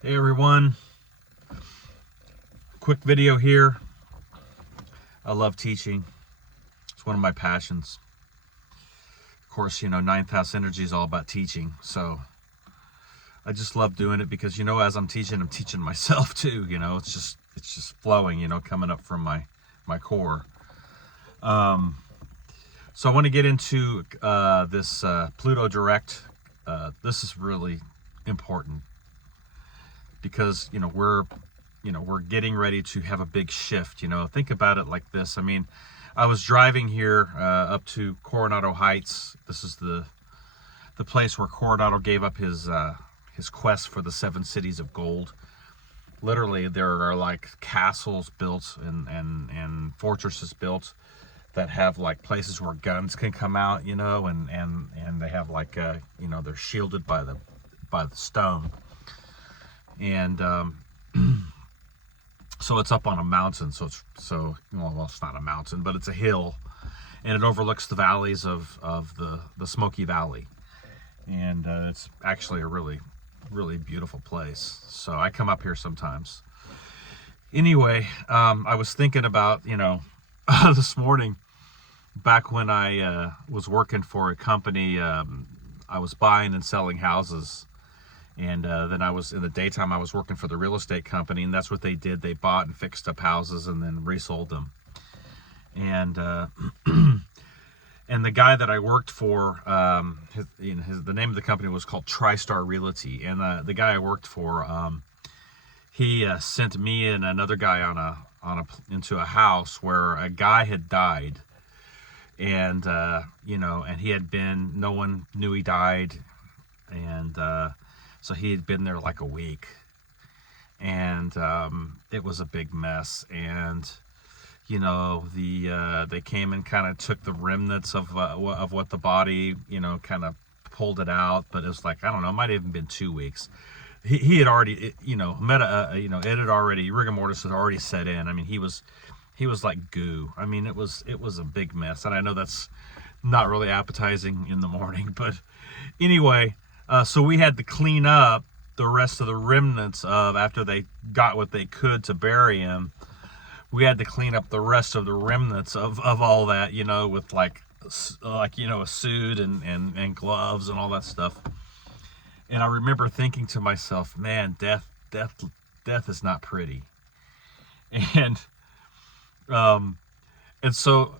Hey everyone, quick video here. I love teaching. It's one of my passions. Of course, ninth house energy is all about teaching. So I just love doing it because, as I'm teaching myself too. It's just flowing, coming up from my core. So I want to get into this Pluto direct. This is really important because we're getting ready to have a big shift. Think about it like this. I mean, I was driving here up to Coronado Heights. This is the place where Coronado gave up his quest for the 7 cities of gold. Literally, there are like castles built and fortresses built that have like places where guns can come out, and they have like they're shielded by the stone. And so it's up on a mountain. So it's not a mountain, but it's a hill, and it overlooks the valleys of the Smoky Valley. And it's actually a really, really beautiful place. So I come up here sometimes. Anyway, I was thinking about, this morning, back when I was working for a company. I was buying and selling houses. And then I was, in the daytime, I was working for the real estate company, and that's what they did. They bought and fixed up houses and then resold them. And and the guy that I worked for, the name of the company was called TriStar Realty. And the guy I worked for, he sent me and another guy into a house where a guy had died. And and he had been, no one knew he died, and so he had been there like a week, and it was a big mess. And they came and kind of took the remnants of what the body, kind of pulled it out. But it was like, I don't know, it might have even been 2 weeks. He had already, it had already, rigor mortis had already set in. I mean, he was like goo. I mean, it was a big mess. And I know that's not really appetizing in the morning, but anyway. So we had to clean up the rest of the remnants of, after they got what they could to bury him, we had to clean up the rest of the remnants of all that, with like a suit and gloves and all that stuff. And I remember thinking to myself, man, death is not pretty. And so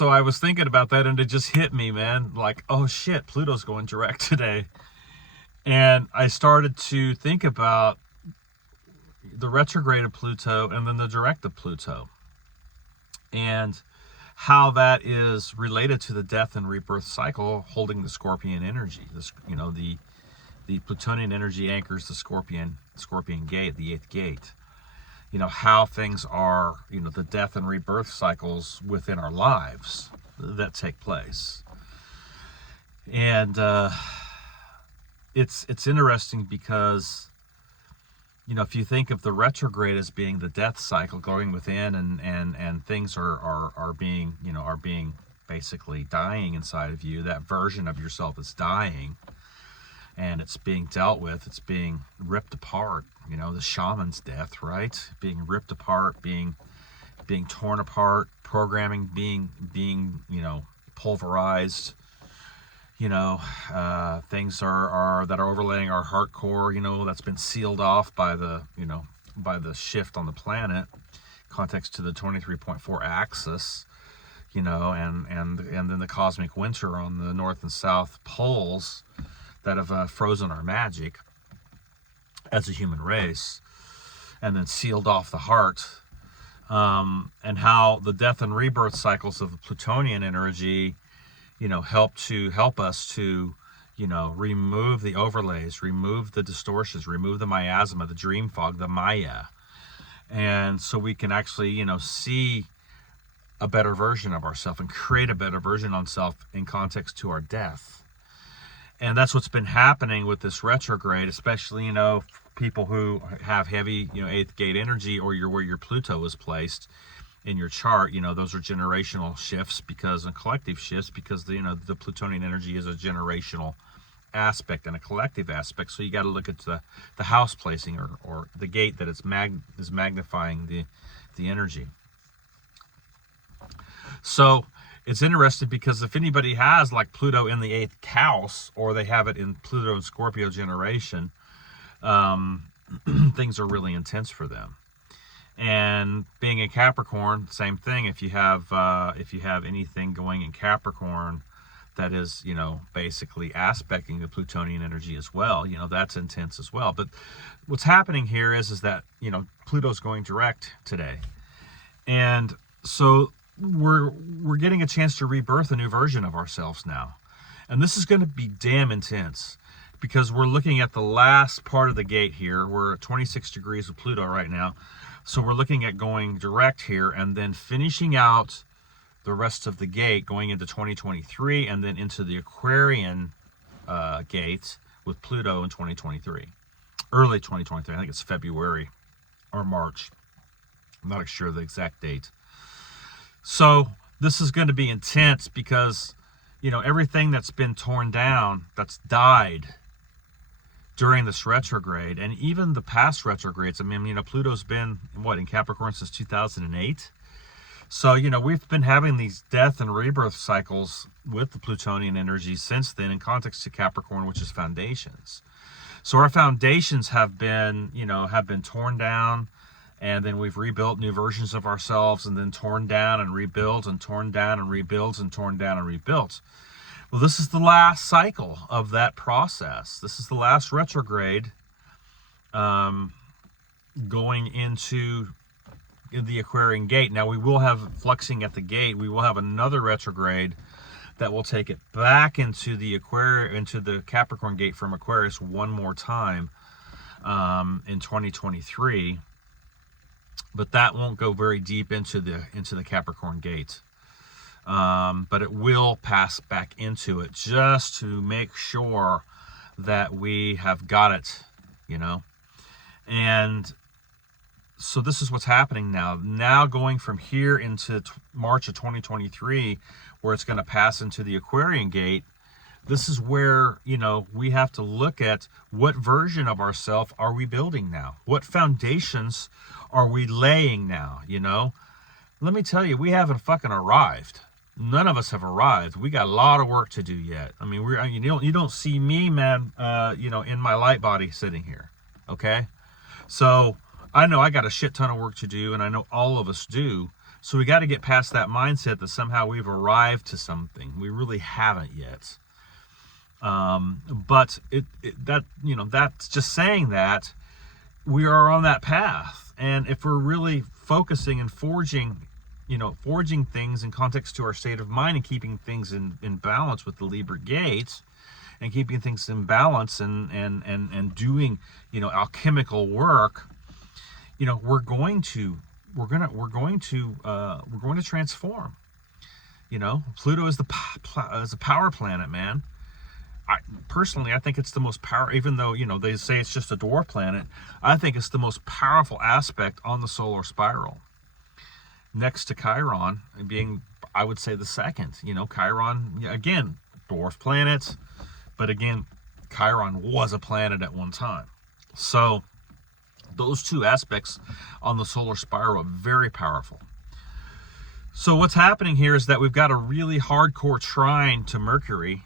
I was thinking about that, and it just hit me, man, like, oh shit, Pluto's going direct today. And I started to think about the retrograde of Pluto and then the direct of Pluto, and how that is related to the death and rebirth cycle holding the Scorpion energy. This, the Plutonian energy anchors the Scorpion gate, the 8th gate. How things are, the death and rebirth cycles within our lives that take place. And it's interesting because, if you think of the retrograde as being the death cycle going within, and things are being basically dying inside of you, that version of yourself is dying, and it's being dealt with, it's being ripped apart, the shaman's death, right? Being ripped apart, being torn apart, programming being pulverized. Things are that are overlaying our heart core, that's been sealed off by the shift on the planet, context to the 23.4 axis, and then the cosmic winter on the north and south poles that have frozen our magic as a human race, and then sealed off the heart. And how the death and rebirth cycles of the Plutonian energy help us to, remove the overlays, remove the distortions, remove the miasma, the dream fog, the Maya. And so we can actually, see a better version of ourselves and create a better version of self in context to our death. And that's what's been happening with this retrograde, especially, people who have heavy, 8th gate energy, or where your Pluto is placed in your chart. Those are generational shifts, and collective shifts, because the Plutonian energy is a generational aspect and a collective aspect. So you got to look at the house placing or the gate that is magnifying the energy. So it's interesting because if anybody has like Pluto in the 8th house, or they have it in Pluto and Scorpio generation, things are really intense for them. And being a Capricorn, same thing. If you have anything going in Capricorn that is, you know, basically aspecting the Plutonian energy as well, you know, that's intense as well. But what's happening here is that, you know, Pluto's going direct today, and so we're getting a chance to rebirth a new version of ourselves now. And this is going to be damn intense, because we're looking at the last part of the gate here. We're at 26 degrees of Pluto right now. So we're looking at going direct here and then finishing out the rest of the gate going into 2023, and then into the Aquarian gate with Pluto in 2023. Early 2023. I think it's February or March. I'm not sure the exact date. So this is going to be intense because, you know, everything that's been torn down, that's died during this retrograde, and even the past retrogrades. I mean, you know, Pluto's been, what, in Capricorn since 2008? So, you know, we've been having these death and rebirth cycles with the Plutonian energy since then, in context to Capricorn, which is foundations. So our foundations have been, you know, torn down, and then we've rebuilt new versions of ourselves, and then torn down and rebuilt, and torn down and rebuilt, and torn down and rebuilt. Well, this is the last cycle of that process. This is the last retrograde going into the Aquarian gate. Now, we will have fluxing at the gate. We will have another retrograde that will take it back into the Capricorn gate from Aquarius one more time in 2023. But that won't go very deep into the Capricorn gate. But it will pass back into it, just to make sure that we have got it, you know. And so this is what's happening now. Now going from here into March of 2023, where it's going to pass into the Aquarian gate, this is where, you know, we have to look at what version of ourselves are we building now? What foundations are we laying now, you know? Let me tell you, we haven't fucking arrived. None of us have arrived. We got a lot of work to do yet. I mean, you don't see me, man, you know, in my light body sitting here, okay? So I know I got a shit ton of work to do, and I know all of us do. So we got to get past that mindset that somehow we've arrived to something. We really haven't yet. But that, you know, that's just saying that we are on that path. And if we're really focusing and forging things in context to our state of mind, and keeping things in balance with the Libra gate, and keeping things in balance and doing, you know, alchemical work, you know, we're going to transform. You know, Pluto is a power planet, man. Personally, I think it's the most powerful, even though, you know, they say it's just a dwarf planet. I think it's the most powerful aspect on the solar spiral, next to Chiron being, I would say, the second. You know, Chiron, again, dwarf planet, but again, Chiron was a planet at one time. So those two aspects on the solar spiral are very powerful. So what's happening here is that we've got a really hardcore trine to Mercury,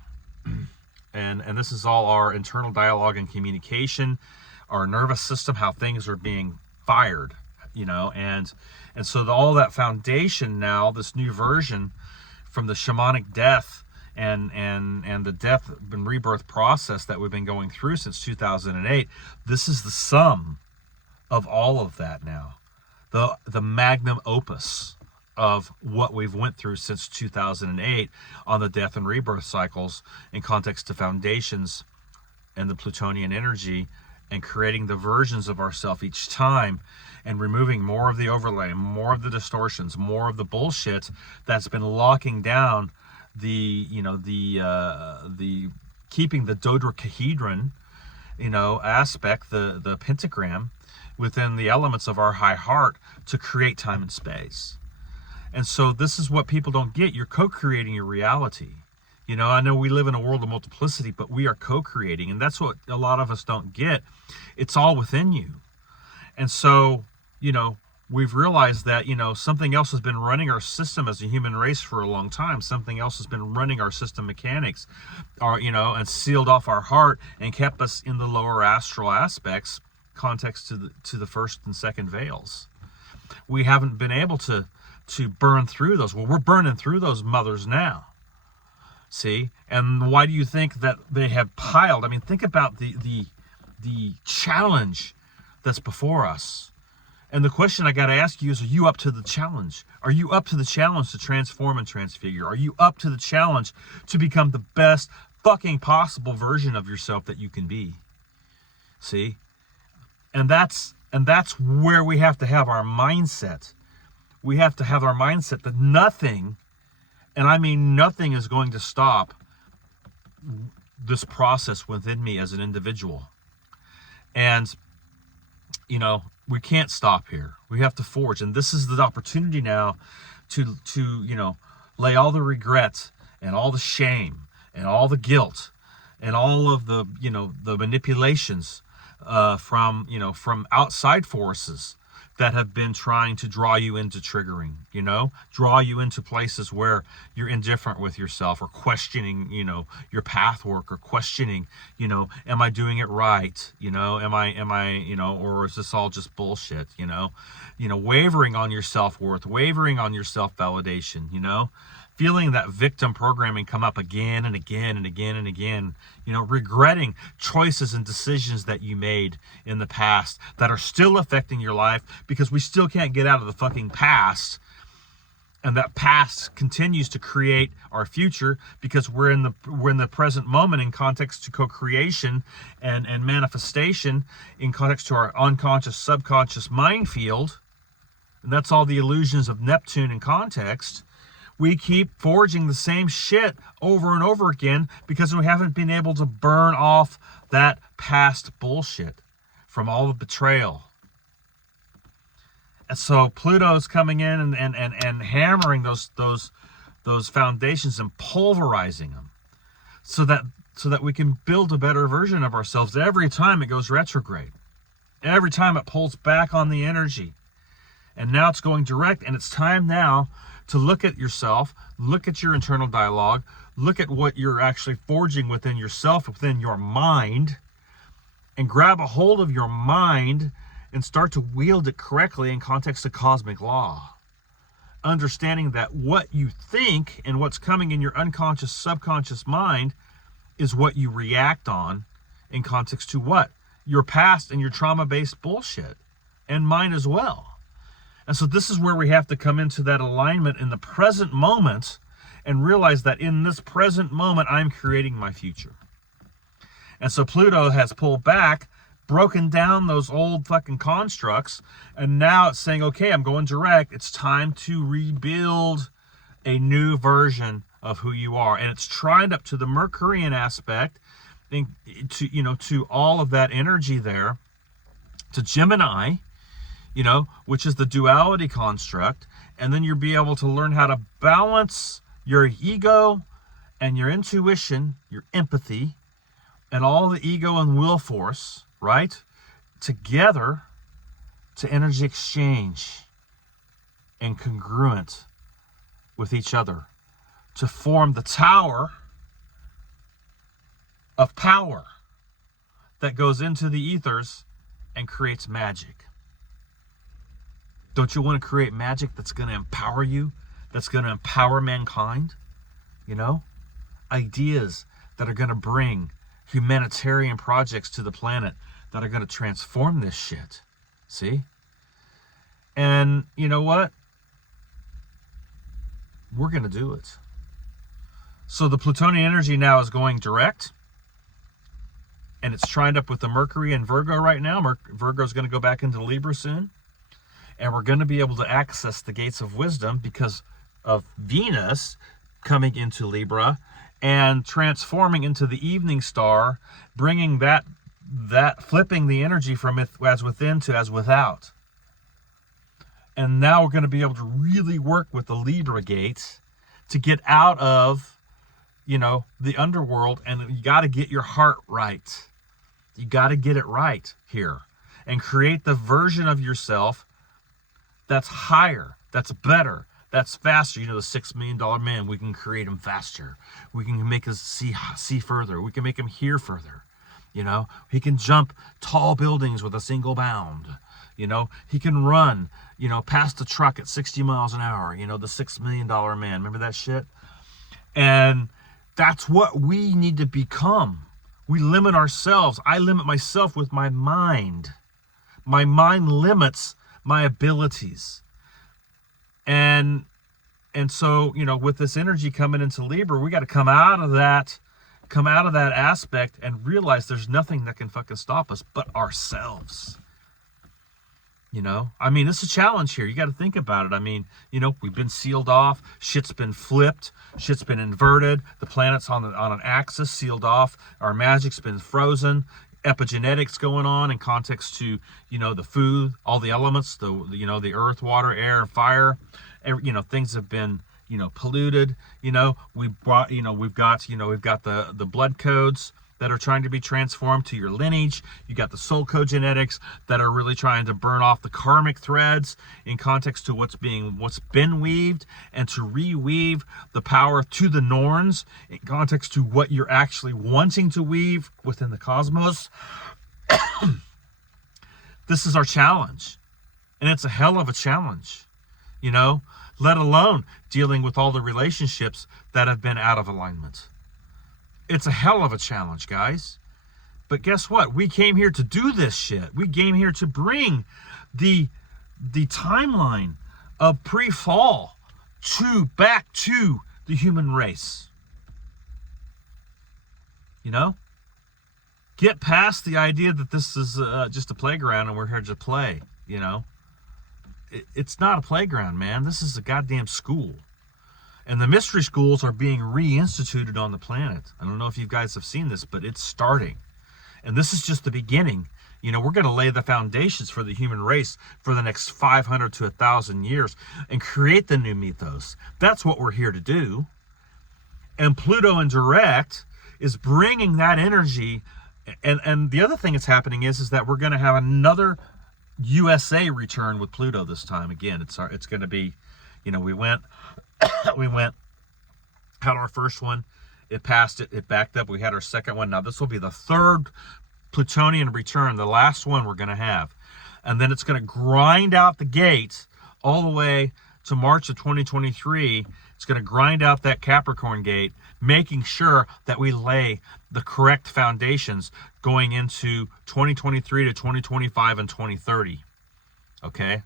and this is all our internal dialogue and communication, our nervous system, how things are being fired, you know, and so all that foundation now, this new version from the shamanic death and the death and rebirth process that we've been going through since 2008, this is the sum of all of that now, the magnum opus of what we've went through since 2008 on the death and rebirth cycles in context to foundations and the Plutonian energy, and creating the versions of ourselves each time, and removing more of the overlay, more of the distortions, more of the bullshit that's been locking down the keeping the dodecahedron, you know, aspect, the pentagram within the elements of our high heart to create time and space. And so this is what people don't get. You're co-creating your reality. You know, I know we live in a world of multiplicity, but we are co-creating, and that's what a lot of us don't get. It's all within you. And so, you know, we've realized that, you know, something else has been running our system as a human race for a long time. Something else has been running our system mechanics, you know, and sealed off our heart and kept us in the lower astral aspects, context to the first and second veils. We haven't been able to burn through those. Well, we're burning through those mothers now. See? And why do you think that they have piled? I mean, think about the challenge that's before us. And the question I got to ask you is, are you up to the challenge? Are you up to the challenge to transform and transfigure? Are you up to the challenge to become the best fucking possible version of yourself that you can be? See? And that's where we have to have our mindset. We have to have our mindset that nothing, and I mean nothing, is going to stop this process within me as an individual. And, you know, we can't stop here. We have to forge. And this is the opportunity now to you know, lay all the regret and all the shame and all the guilt and all of the, you know, the manipulations from outside forces that have been trying to draw you into triggering, you know, draw you into places where you're indifferent with yourself, or questioning, you know, your path work, or questioning, you know, am I doing it right? You know, am I, you know, or is this all just bullshit? You know, wavering on your self-worth, wavering on your self-validation, you know, feeling that victim programming come up again and again and again and again, you know, regretting choices and decisions that you made in the past that are still affecting your life, because we still can't get out of the fucking past. And that past continues to create our future, because we're in the present moment in context to co-creation and manifestation, in context to our unconscious, subconscious mind field. And that's all the illusions of Neptune in context. We keep forging the same shit over and over again because we haven't been able to burn off that past bullshit from all the betrayal. And so Pluto's coming in and hammering those foundations and pulverizing them so that we can build a better version of ourselves every time it goes retrograde. Every time it pulls back on the energy. And now it's going direct, and it's time now to look at yourself, look at your internal dialogue, look at what you're actually forging within yourself, within your mind, and grab a hold of your mind and start to wield it correctly in context of cosmic law. Understanding that what you think and what's coming in your unconscious, subconscious mind is what you react on in context to what? Your past and your trauma-based bullshit, and mine as well. And so this is where we have to come into that alignment in the present moment and realize that in this present moment, I'm creating my future. And so Pluto has pulled back, broken down those old fucking constructs, and now it's saying, okay, I'm going direct. It's time to rebuild a new version of who you are. And it's trined up to the Mercurian aspect, to all of that energy there, to Gemini, you know, which is the duality construct. And then you'll be able to learn how to balance your ego and your intuition, your empathy, and all the ego and will force, right, together to energy exchange and congruent with each other to form the tower of power that goes into the ethers and creates magic. Don't you want to create magic that's going to empower you, that's going to empower mankind? You know, ideas that are going to bring humanitarian projects to the planet that are going to transform this shit. See? And you know what? We're going to do it. So the Plutonian energy now is going direct, and it's trined up with the Mercury and Virgo right now. Virgo's going to go back into Libra soon. And we're going to be able to access the gates of wisdom because of Venus coming into Libra and transforming into the evening star, bringing that flipping the energy from as within to as without. And now we're going to be able to really work with the Libra gates to get out of, the underworld, and you got to get your heart right. You got to get it right here and create the version of yourself that's higher, that's better, that's faster. The $6 million man, we can create him faster. We can make us see further. We can make him hear further. He can jump tall buildings with a single bound. He can run, past a truck at 60 miles an hour. The $6 million man. Remember that shit? And that's what we need to become. We limit ourselves. I limit myself with my mind. My mind limits my abilities. And so, with this energy coming into Libra, we got to come out of that aspect and realize there's nothing that can fucking stop us but ourselves. It's a challenge here. You got to think about it. We've been sealed off. Shit's been flipped. Shit's been inverted. The planet's on an axis, sealed off. Our magic's been frozen. Epigenetics going on in context to, the food, all the elements, the earth, water, air, and fire. Things have been, polluted. We've got the blood codes that are trying to be transformed to your lineage. You got the soul code genetics that are really trying to burn off the karmic threads in context to what's been weaved, and to reweave the power to the norns in context to what you're actually wanting to weave within the cosmos. This is our challenge, and it's a hell of a challenge, let alone dealing with all the relationships that have been out of alignment. It's a hell of a challenge, guys. But guess what? We came here to do this shit. We came here to bring the timeline of pre-fall back to the human race. Get past the idea that this is just a playground and we're here to play. It's not a playground, man. This is a goddamn school. And the mystery schools are being reinstituted on the planet. I don't know if you guys have seen this, but it's starting. And this is just the beginning. We're going to lay the foundations for the human race for the next 500 to 1,000 years and create the new mythos. That's what we're here to do. And Pluto in direct is bringing that energy. And the other thing that's happening is that we're going to have another USA return with Pluto this time. Again, it's going to be, we had our first one, it passed it backed up. We had our second one. Now this will be the third Plutonian return, the last one we're going to have. And then it's going to grind out the gates all the way to March of 2023. It's going to grind out that Capricorn gate, making sure that we lay the correct foundations going into 2023 to 2025 and 2030. Okay?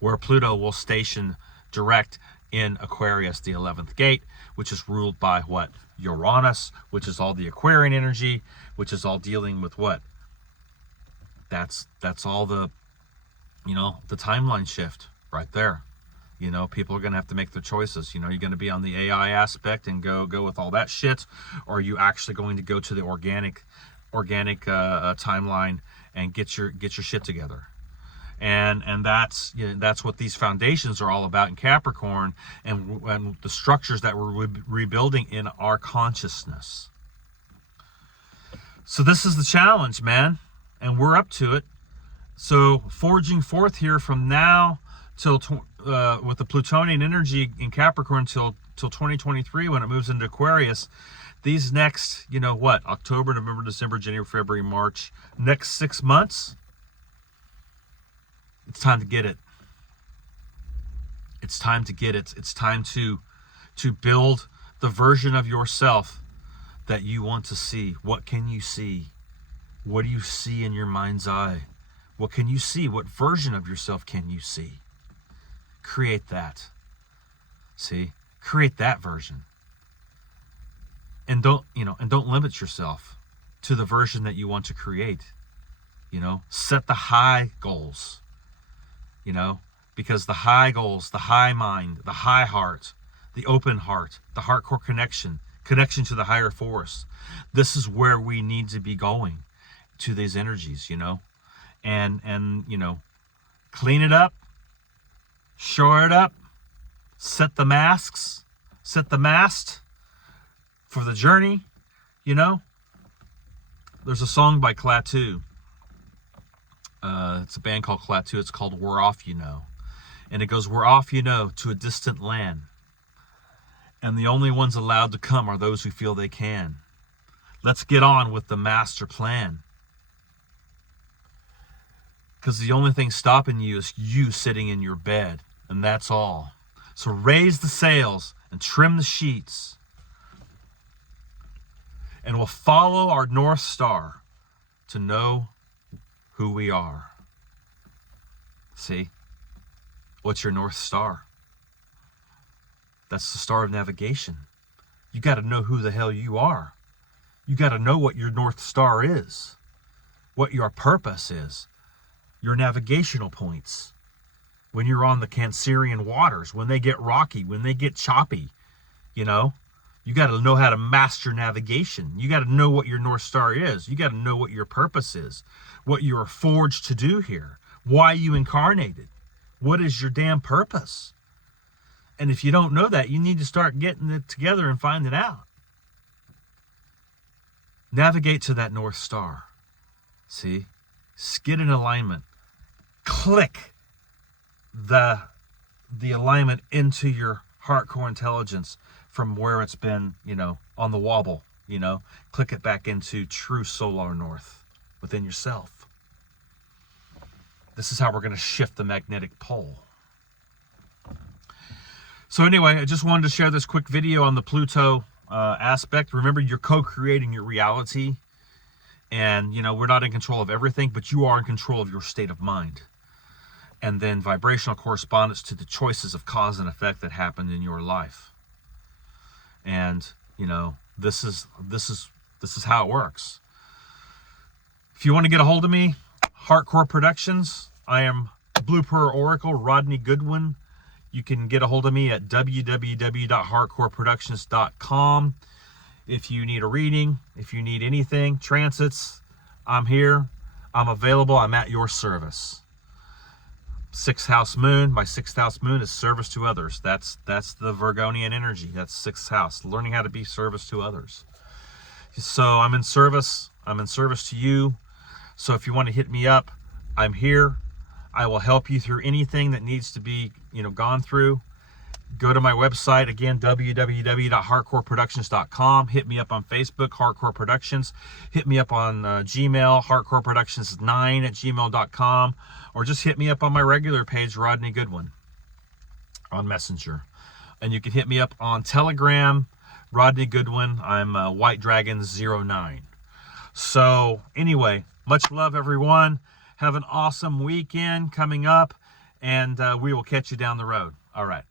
Where Pluto will station direct in Aquarius, the 11th gate, which is ruled by what? Uranus, which is all the Aquarian energy, which is all dealing with what? That's all the timeline shift right there. People are going to have to make their choices. You're going to be on the AI aspect and go with all that shit, or are you actually going to go to the organic timeline and get your shit together? And that's what these foundations are all about in Capricorn, and the structures that we're rebuilding in our consciousness. So this is the challenge, man, and we're up to it. So forging forth here from now till with the Plutonian energy in Capricorn till 2023 when it moves into Aquarius. These next, October, November, December, January, February, March, next 6 months. It's time to get it. It's time to get it. It's time to build the version of yourself that you want to see. What can you see? What do you see in your mind's eye? What can you see? What version of yourself can you see? Create that. See? Create that version. And don't limit yourself to the version that you want to create. Set the high goals. Because the high goals, the high mind, the high heart, the open heart, the heart core connection to the higher force. This is where we need to be going to these energies, and clean it up, shore it up, set the masks, set the mast, for the journey, you know. There's a song by Klaatu. It's a band called Klaatu. It's called We're Off, You Know. And it goes, we're off, you know, to a distant land. And the only ones allowed to come are those who feel they can. Let's get on with the master plan. Because the only thing stopping you is you sitting in your bed. And that's all. So raise the sails and trim the sheets. And we'll follow our North Star to know who we are. See? What's your North Star? That's the star of navigation. You got to know who the hell you are. You got to know what your North Star is. What your purpose is. Your navigational points. When you're on the Cancerian waters, when they get rocky, when they get choppy, you know, you got to know how to master navigation. You got to know what your North Star is. You got to know what your purpose is, what you are forged to do here, why you incarnated. What is your damn purpose? And if you don't know that, you need to start getting it together and finding out. Navigate to that North Star. See? Get in alignment. Click the alignment into your heart core intelligence from where it's been, you know, on the wobble, you know. Click it back into true solar north within yourself. This is how we're going to shift the magnetic pole. So anyway, I just wanted to share this quick video on the Pluto aspect. Remember, you're co-creating your reality. And, you know, we're not in control of everything, but you are in control of your state of mind. And then vibrational correspondence to the choices of cause and effect that happened in your life. And, you know, this is how it works. If you want to get a hold of me, Heartcore Productions. I am Blue Pearl Oracle, Rodney Goodwin. You can get a hold of me at www.heartcoreproductions.com. If you need a reading, if you need anything, transits, I'm here. I'm available. I'm at your service. 6th house moon. My 6th house moon is service to others. That's the Virgonian energy. That's 6th house. Learning how to be service to others. So I'm in service. I'm in service to you. So if you want to hit me up, I'm here. I will help you through anything that needs to be, you know, gone through. Go to my website, again, www.heartcoreproductions.com. Hit me up on Facebook, Heartcore Productions. Hit me up on Gmail, heartcoreproductions9@gmail.com. Or just hit me up on my regular page, Rodney Goodwin, on Messenger. And you can hit me up on Telegram, Rodney Goodwin. I'm White Dragon 09. So anyway, much love, everyone. Have an awesome weekend coming up, and we will catch you down the road. All right.